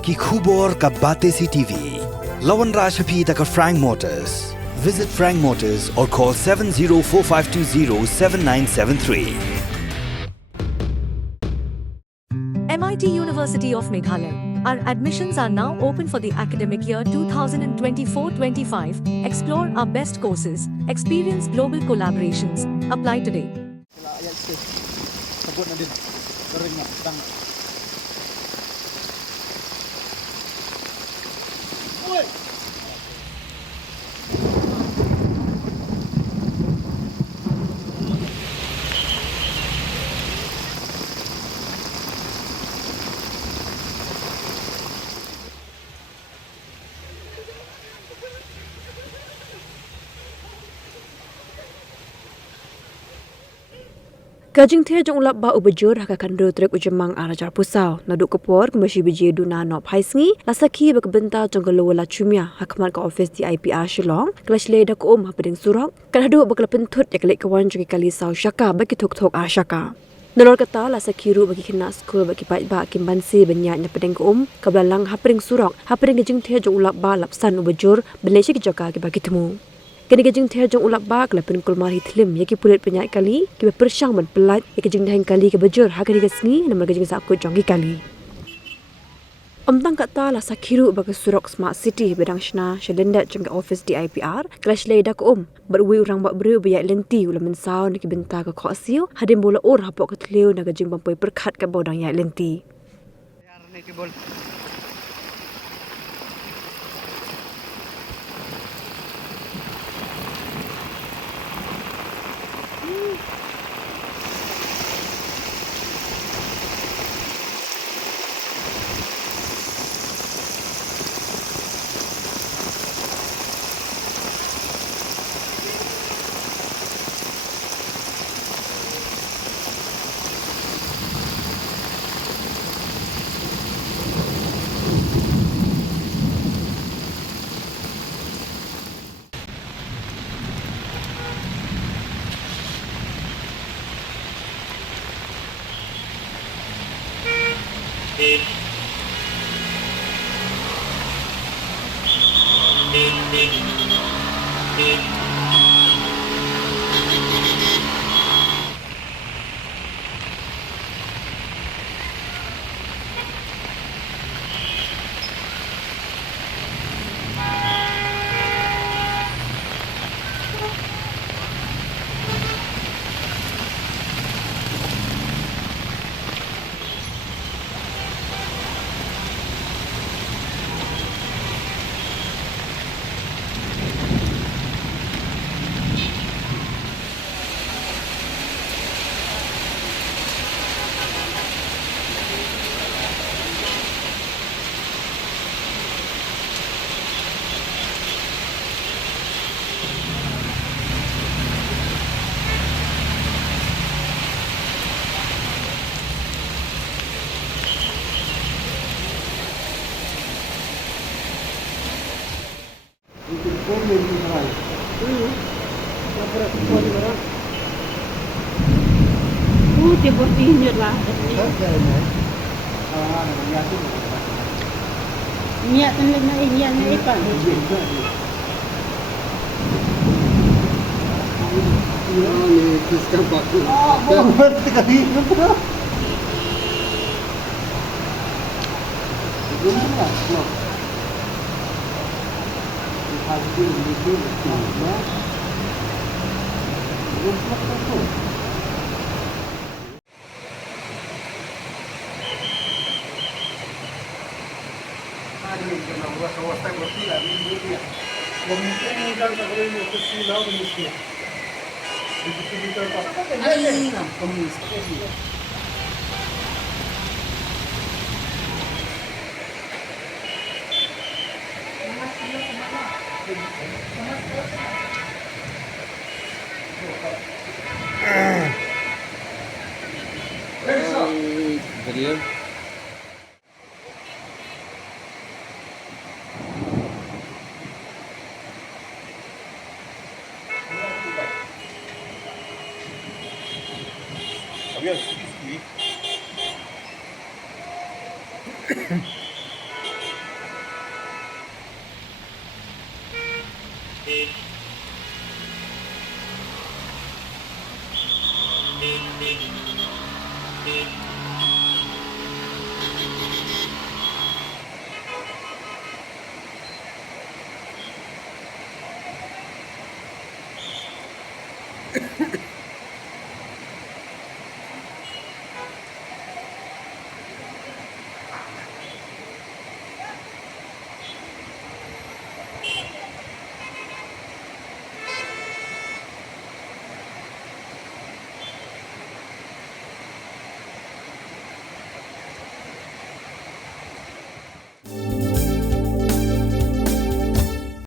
ki khubor ka bate si TV. Lawan Rashaphi taka Frank Motors. Visit Frank Motors or call 7045207973. MIT University of Meghalaya. Our admissions are now open for the academic year 2024-25. Explore our best courses. Experience global collaborations. Apply today. Ïaid sebut nanti kering nak Kajing tia jong ulap ba ubajur haka kandu trek ujemang arajar pusau naduk kepor kemasi biji duna nop haisngi lasaki bakbenta jong gelo Lachaumiere hakmat ka office di IPR Shillong kelas le dak hapading surok kadadu bakal pentut yak lek kawan jogi kali sau syaka bagi tok shaka Nolor kata lasaki ru bagi kena skul bagi pait ba kimbansi banyak Napdeng kablalang hapading surok hapading kajing tia jong ulap ba lapsan ubajur belesi jaga bagi temu Kini kajing tia jong ulap ba kelapin kulmar hitlim yaki pulit penyak kali kiba persyang ban pelat yaki kajing dahing kali ke bejur haka digasngi nama kajing sakut jonggi kali. Omtang kata la sakiru bagi surok smart city bedang shna shalendat jong office di IPR kelas leda ke berwi orang bak Briew biak lenti ulam mensau niki benta ke koksiu hadim bola or hapok ke tleu na kajing bampai perkat ke bodang yak lenti. Dia bosnya lah. Niat niat apa? Ini kisah baku. Oh, berarti kali itu. Belum lah. Pagi itu ya. Belum apa. Kawasan bersih lah ini dia. Mungkin kan kalau ini bersih lah bersih. Itu kita tak. Ini nak komunis. Briew.